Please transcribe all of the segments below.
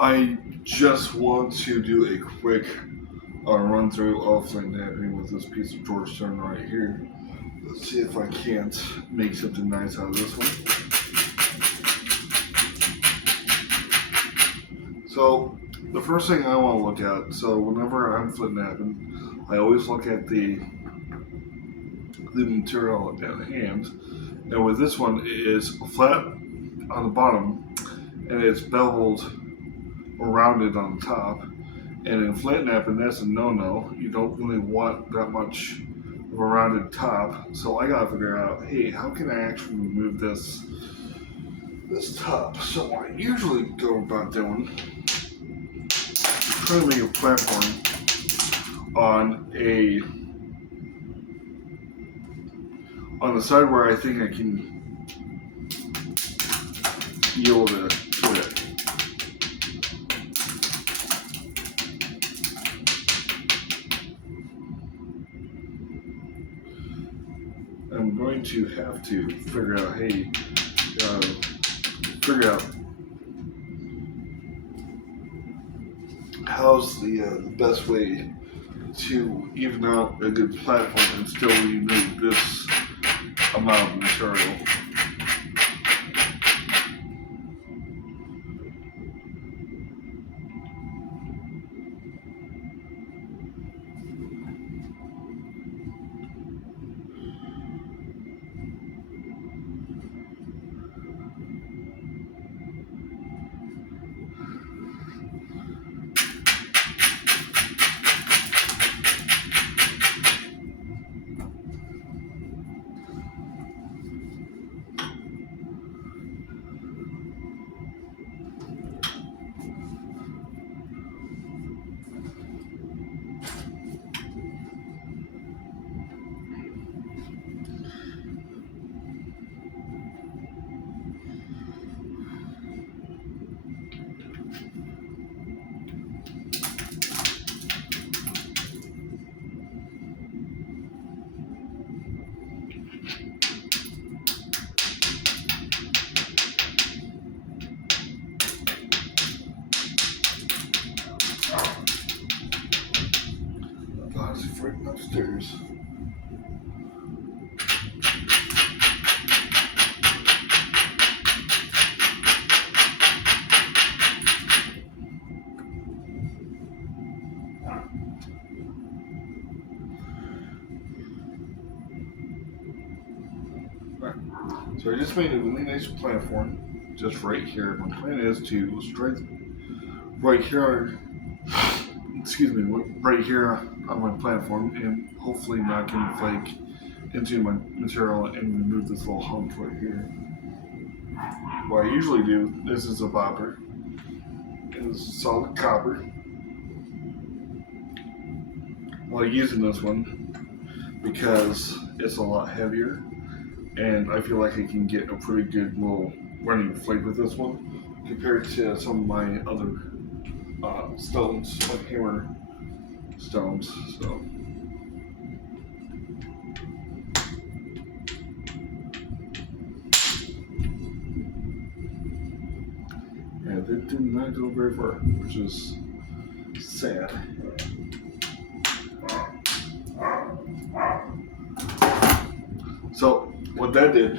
I just want to do a quick run through of flint knapping with this piece of Georgetown right here. Let's see if I can't make something nice out of this one. So the first thing I want to look at, so whenever I'm flint knapping, I always look at the material at hand. And with this one, it is flat on the bottom and it's beveled or rounded on the top. And in flint knapping, that's a no-no. You don't really want that much of a rounded top. So I gotta figure out, hey, how can I actually remove this top? So what I usually go about doing is trying to make a platform on the side where I think I can be able to put it. I'm going to have to figure out, hey, figure out how's the best way to even out a good platform and still remove this amount of material. Right upstairs. Right. So I just made a really nice platform just right here. My plan is to strike right here, right here on my platform and hopefully not get flake into my material and remove this little hump right here. What I usually do, this is a bopper, and this is solid copper. I like using this one because it's a lot heavier and I feel like I can get a pretty good little running flake with this one compared to some of my other stones, like hammer stones. So yeah, that did not go very far, which is sad. So what that did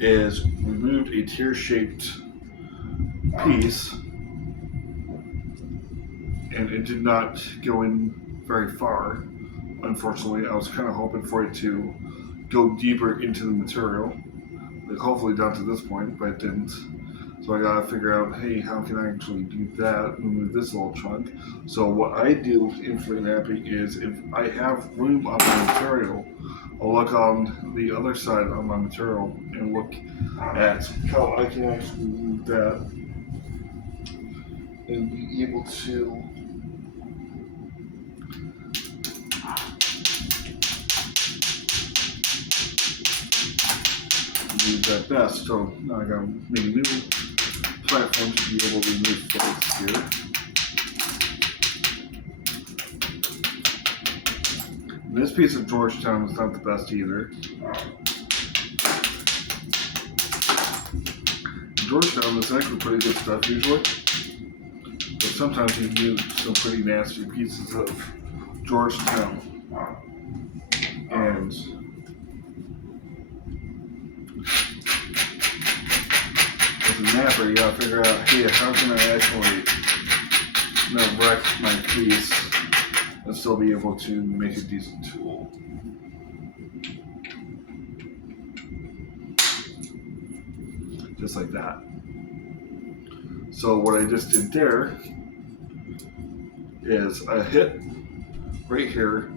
is removed a tear-shaped piece, and it did not go in very far. Unfortunately, I was kind of hoping for it to go deeper into the material, like hopefully down to this point, but it didn't. So I gotta figure out, hey, how can I actually do that, remove this little chunk. So what I do in flint knapping is if I have room on my material, I'll look on the other side of my material and look at how I can actually remove that and be able to use that best. So now I gotta make a new platform to be able to remove flakes here. And this piece of Georgetown is not the best either. Georgetown is actually pretty good stuff usually, but sometimes you can use some pretty nasty pieces of Georgetown. And as a napper, you gotta figure out, hey, how can I actually not wreck my piece and still be able to make a decent tool. Just like that. So what I just did there is I hit right here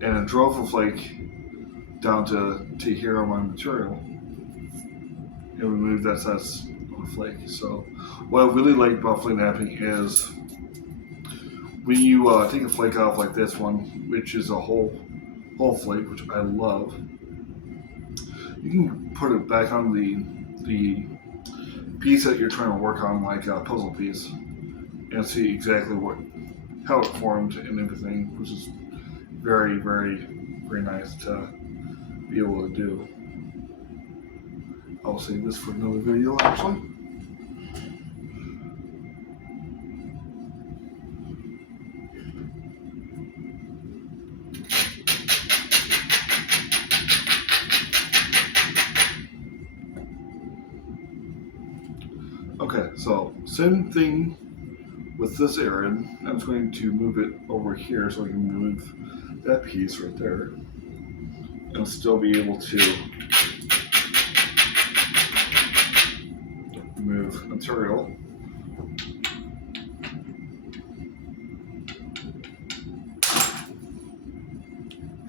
and I drove a flake down to here on my material and removed that excess on the flake. So what I really like about flake napping is when you take a flake off like this one, which is a whole flake, which I love, you can put it back on the piece that you're trying to work on, like a puzzle piece, and see exactly how it formed and everything, which is very, very, very nice to be able to do. I'll save this for another video, actually. Okay, so same thing with this area. I'm just going to move it over here so I can move that piece right there and still be able to move material.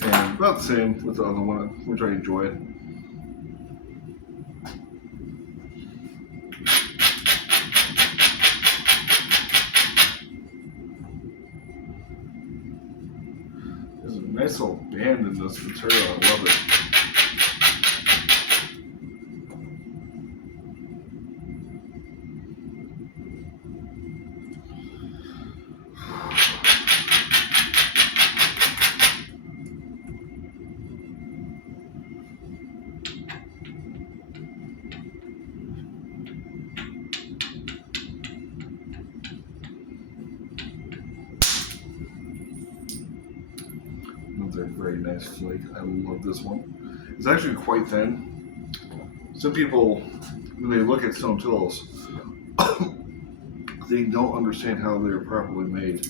And about the same with the other one, which I enjoy. There's a nice little band in this material. I love it. Another very nice flake. I love this one. It's actually quite thin. Some people, when they look at stone tools, they don't understand how they're properly made.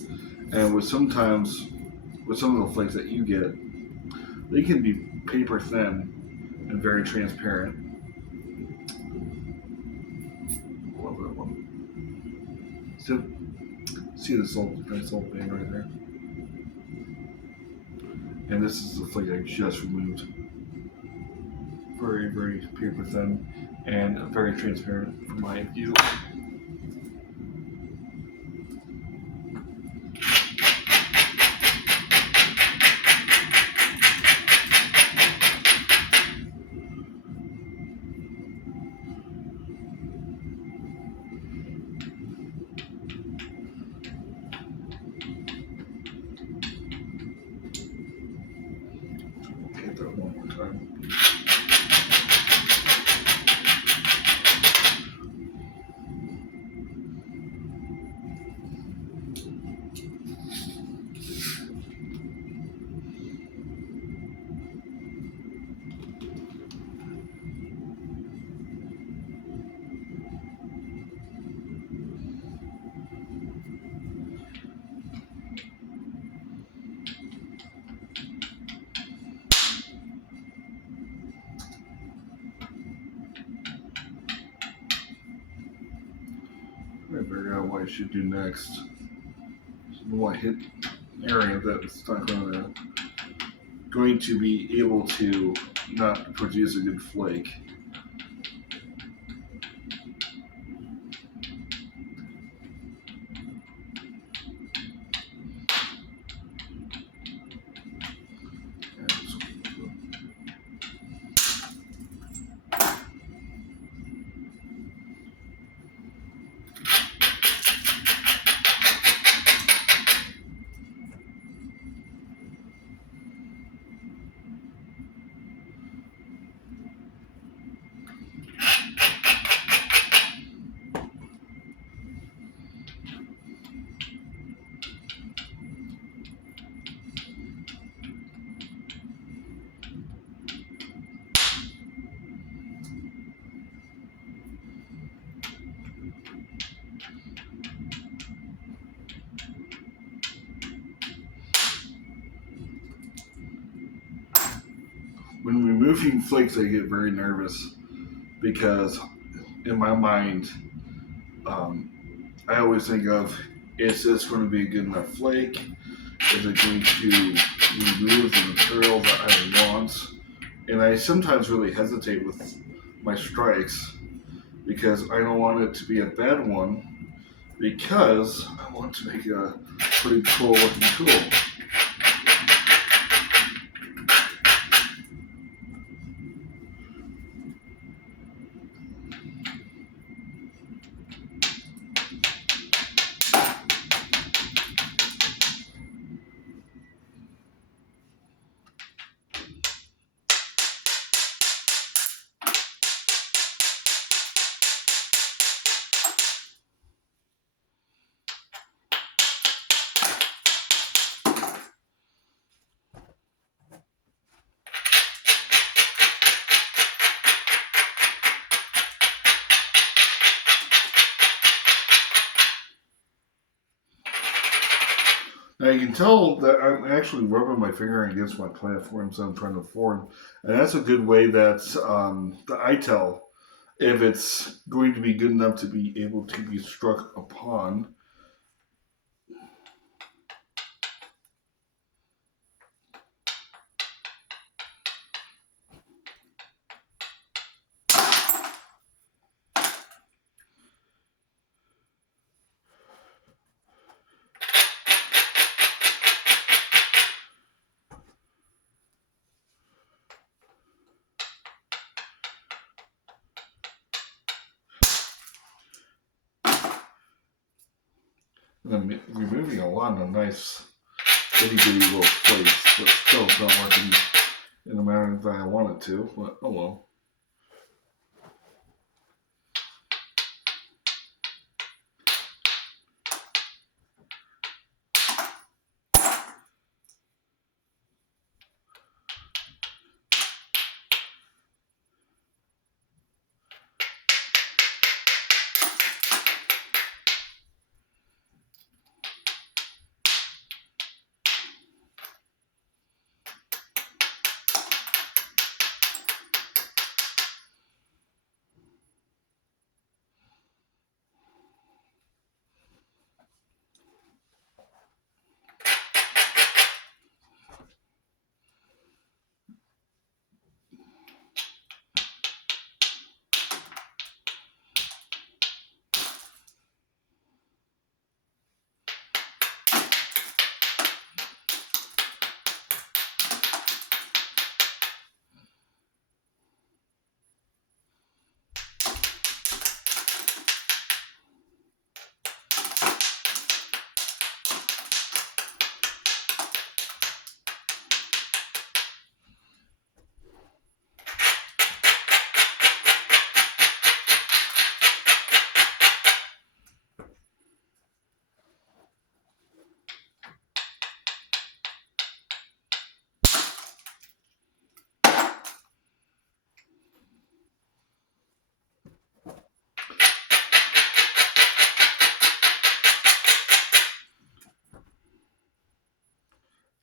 And with some of the flakes that you get, they can be paper thin and very transparent. Love that one. So, see this nice little band right there? And this is the flake I just removed. Very, very paper thin and very transparent for my view. Hit that one more time. I figure out what I should do next. So I want to hit an area that's not going to be able to not produce a good flake. when removing flakes, I get very nervous because in my mind, um, I always think of, is this going to be a good enough flake? Is it going to remove the material that I want? And I sometimes really hesitate with my strikes because I don't want it to be a bad one because I want to make a pretty cool looking tool. Now you can tell that I'm actually rubbing my finger against my platforms that I'm trying to form, and that's a good way that I tell if it's going to be good enough to be able to be struck upon. And I'm removing a lot of nice itty bitty little plates, but still it's not working in the manner that I want it to. But oh well.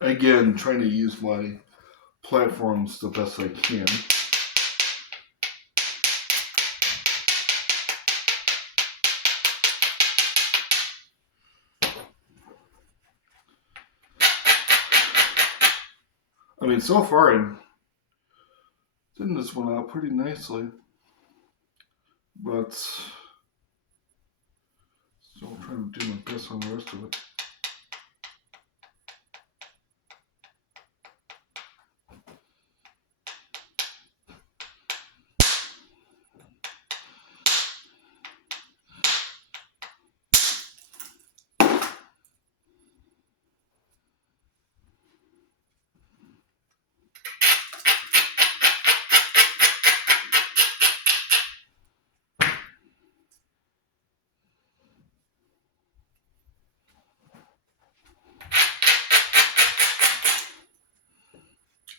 Again, trying to use my platforms the best I can. I mean, so far I'm getting this one out pretty nicely, but still trying to do my best on the rest of it.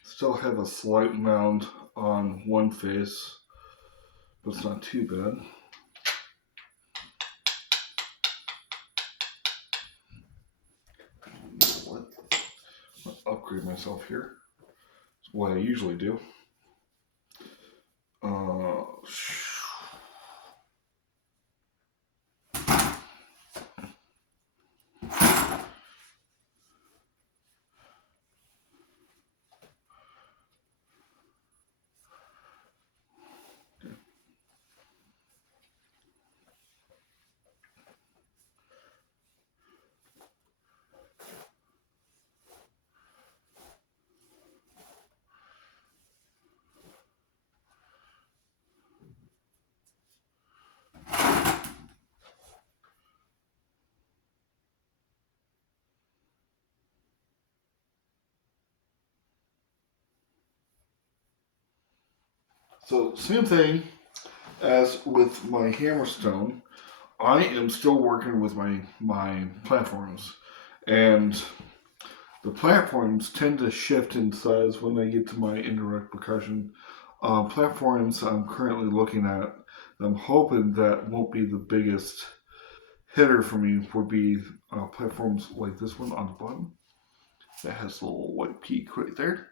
Still have a slight mound on one face, but it's not too bad. What? I'll upgrade myself here. That's what I usually do. So same thing as with my hammerstone. I am still working with my platforms, and the platforms tend to shift in size when I get to my indirect percussion. Platforms I'm currently looking at, I'm hoping that won't be the biggest hitter for me, would be platforms like this one on the bottom that has a little white peak right there.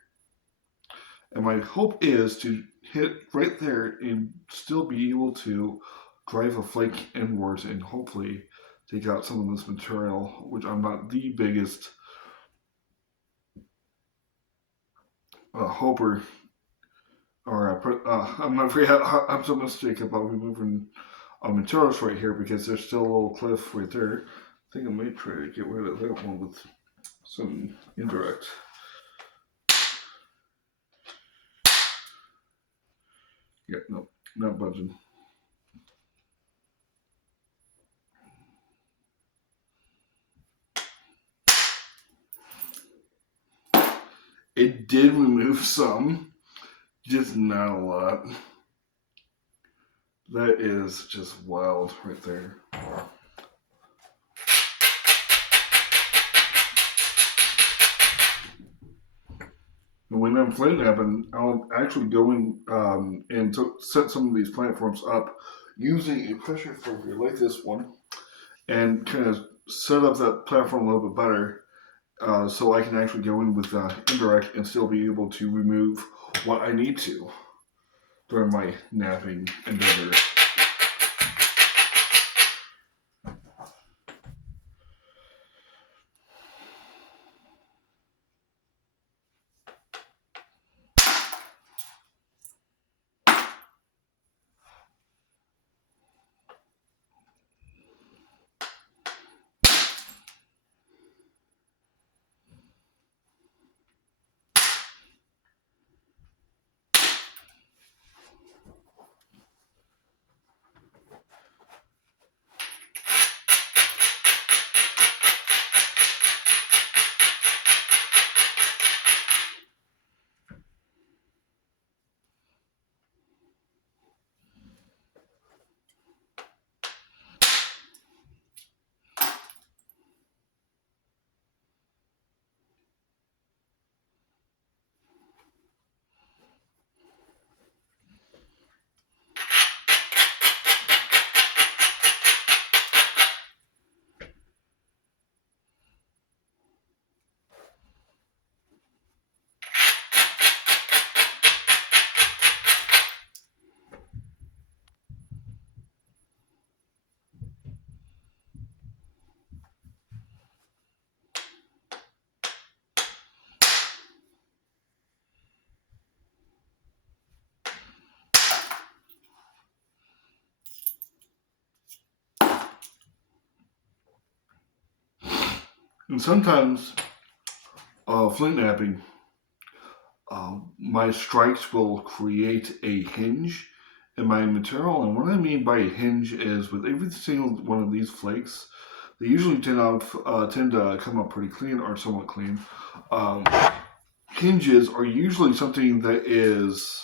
And my hope is to hit right there and still be able to drive a flake inwards and hopefully take out some of this material, which I'm not the biggest hoper, or I'm not very optimistic about removing materials right here because there's still a little cliff right there. I think I might try to get rid of that one with some indirect. Yeah, no, not budging. It did remove some, just not a lot. That is just wild right there. And when I'm flint napping, I'll actually go in and set some of these platforms up using a pressure fluker like this one and kind of set up that platform a little bit better so I can actually go in with indirect and still be able to remove what I need to during my napping endeavor. And sometimes flint napping, my strikes will create a hinge in my material. And what I mean by a hinge is with every single one of these flakes, they usually tend to come up pretty clean or somewhat clean. Um, Hinges are usually something that is,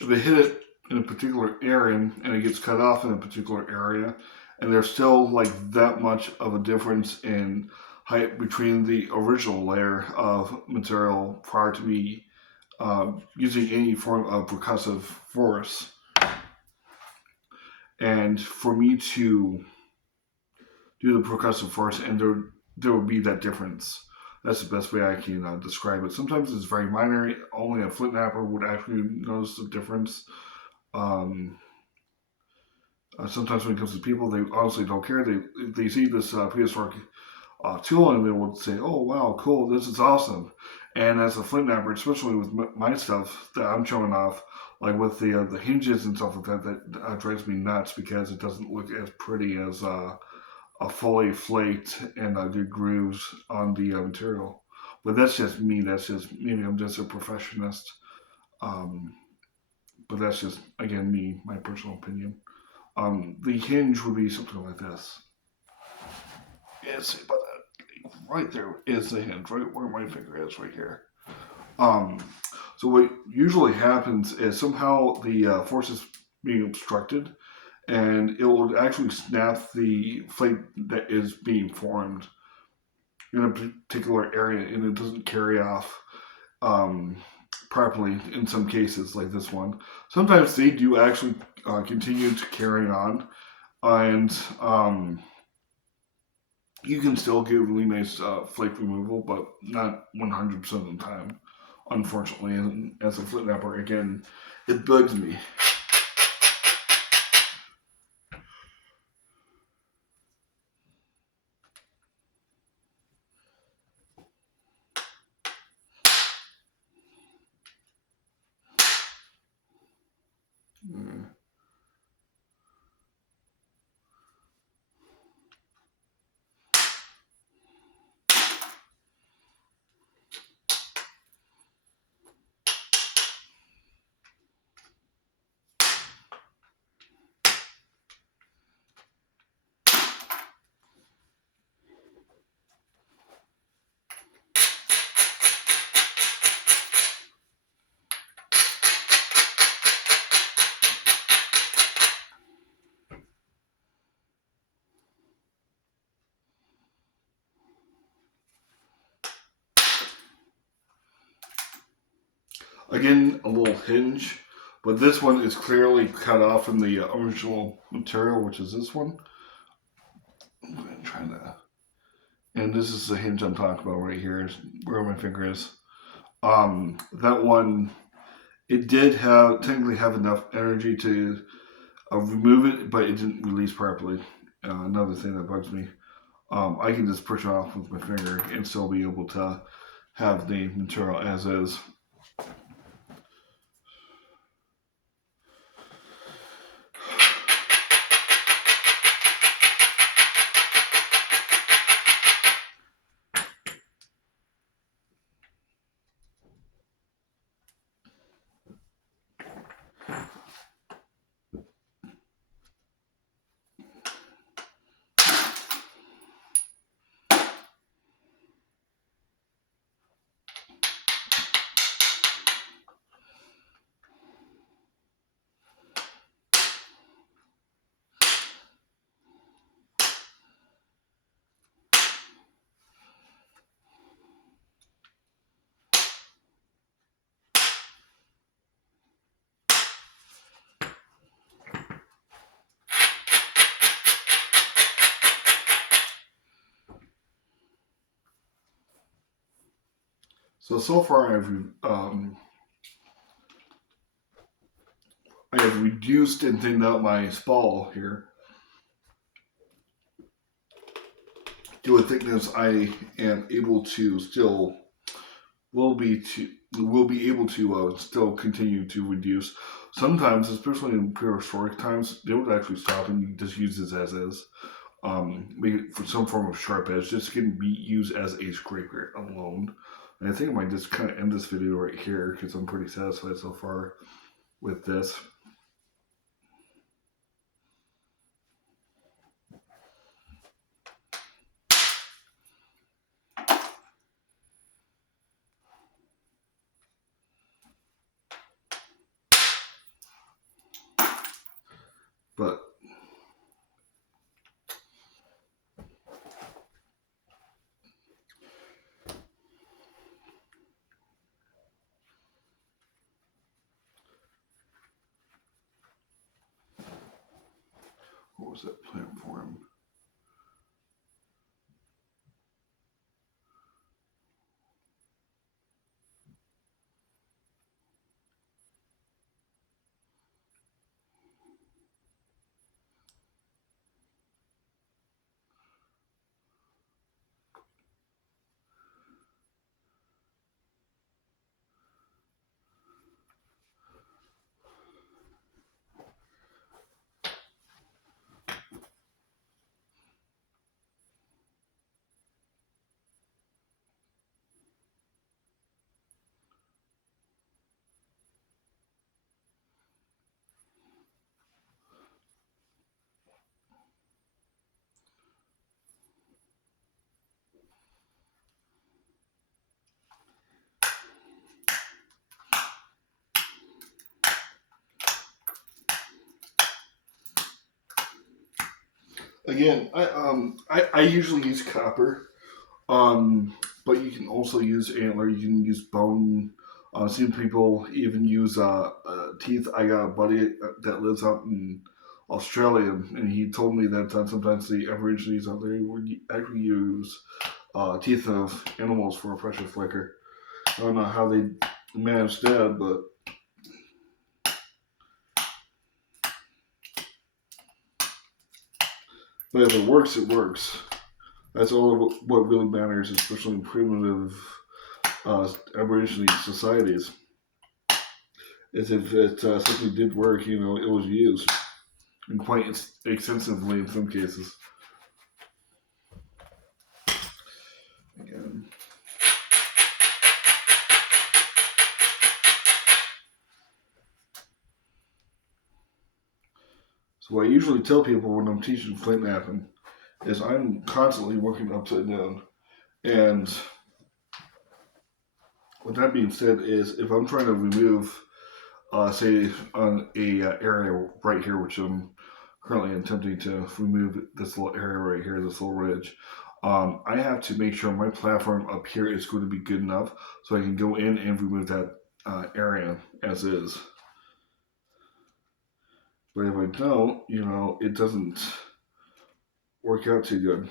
if they hit it in a particular area and it gets cut off in a particular area, and there's still like that much of a difference in height between the original layer of material prior to me using any form of percussive force. And for me to do the percussive force, and there will be that difference. That's the best way I can describe it. Sometimes it's very minor. Only a flint napper would actually notice the difference. Um, Sometimes when it comes to people, they honestly don't care. They see this prehistoric tool and they would say, "Oh wow, cool, this is awesome." And as a flint napper, especially with my stuff that I'm showing off, like with the hinges and stuff like that, that drives me nuts because it doesn't look as pretty as a fully flaked and good grooves on the material. But that's just me. That's just maybe I'm just a perfectionist. Um, but that's just again me, my personal opinion. The hinge would be something like this. Yeah, see, but right there is the hinge, right where my finger is, right here. Um, so what usually happens is somehow the force is being obstructed, and it will actually snap the flake that is being formed in a particular area, and it doesn't carry off um, properly in some cases, like this one. Sometimes they do actually continue to carry on, and you can still get really nice flake removal, but not 100% of the time, unfortunately. And as a flip napper, again, it bugs me. Again, a little hinge, but this one is clearly cut off from the original material, which is this one. I'm going to try that. And this is the hinge I'm talking about right here, where my finger is. That one, it did have technically have enough energy to remove it, but it didn't release properly. Another thing that bugs me. I can just push it off with my finger and still be able to have the material as is. So far I have reduced and thinned out my spall here to a thickness I am able to still will be able to still continue to reduce. Sometimes, especially in prehistoric times, they would actually stop and just use this as is. Make it for some form of sharp edge. This can be used as a scraper alone. And I think I might just kind of end this video right here because I'm pretty satisfied so far with this. But what was that platform? Again, I usually use copper. But you can also use antler. You can use bone. Some people even use teeth. I got a buddy that lives out in Australia, and he told me that sometimes the Aborigines out there would actually use teeth of animals for a pressure flicker. I don't know how they managed that, but if it works, it works. That's all what really matters, especially in primitive Aboriginal societies. Is if it simply did work, it was used and quite extensively in some cases. Again. So what I usually tell people when I'm teaching flint knapping is I'm constantly working upside down. And with that being said, is if I'm trying to remove, say, on a area right here, which I'm currently attempting to remove this little area right here, this little ridge. I have to make sure my platform up here is going to be good enough so I can go in and remove that area as is. But if I don't, it doesn't work out too good.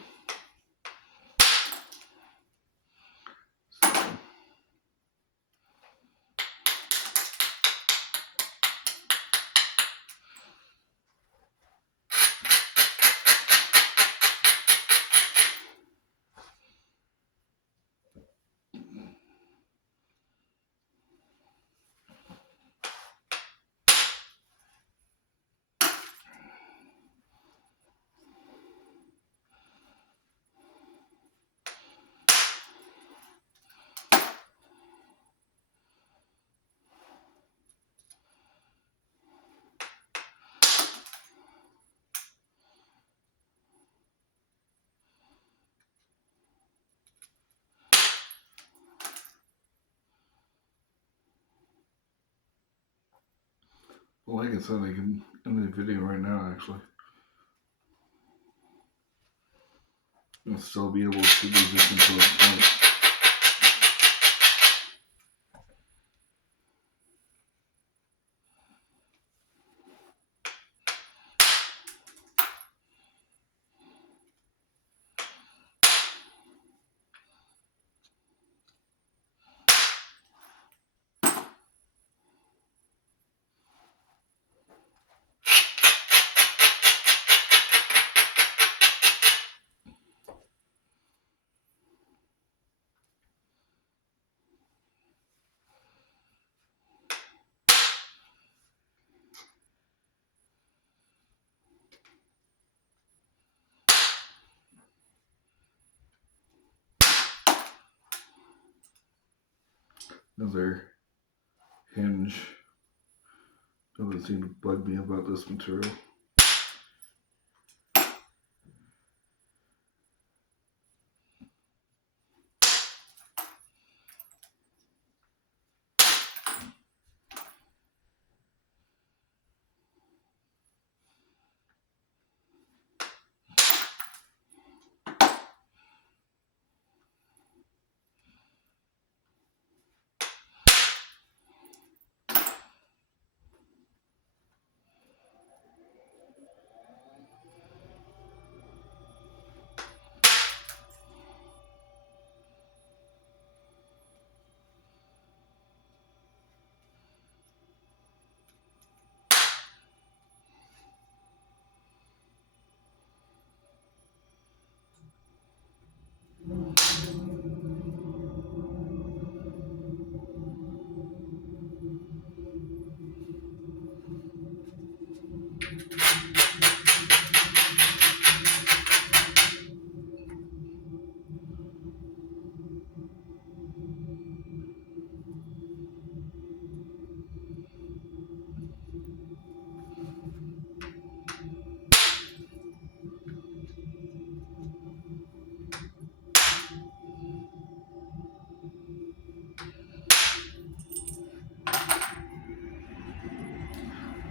Well, like I said, I can end the video right now, actually. I'll still be able to do this until this point. Another hinge doesn't seem to bug me about this material.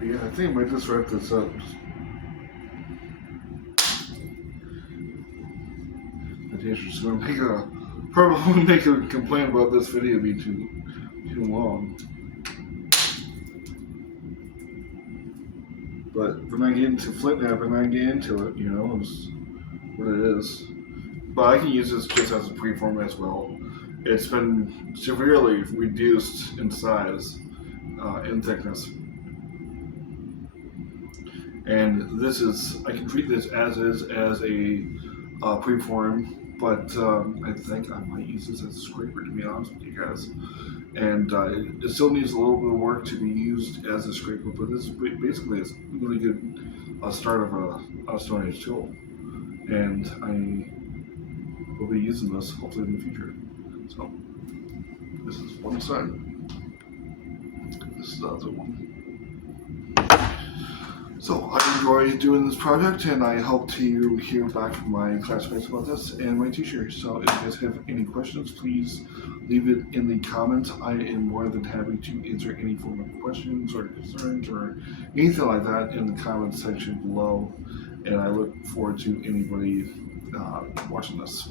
But yeah, I think I might just wrap this up. documentation. Just going to probably make a complaint about this video being too long. But when I get into FlintNap and I get into it, it's what it is. But I can use this just as a preform as well. It's been severely reduced in size, in thickness. And I can treat this as is, as a preform, but I think I might use this as a scraper, to be honest with you guys. And it still needs a little bit of work to be used as a scraper, but this is basically a really good start of a Stone Age tool. And I will be using this hopefully in the future. So this is one side. This is the other one. So I enjoy doing this project, and I hope to hear back from my classmates about this and my teacher. So if you guys have any questions, please leave it in the comments. I am more than happy to answer any form of questions or concerns or anything like that in the comments section below. And I look forward to anybody watching this.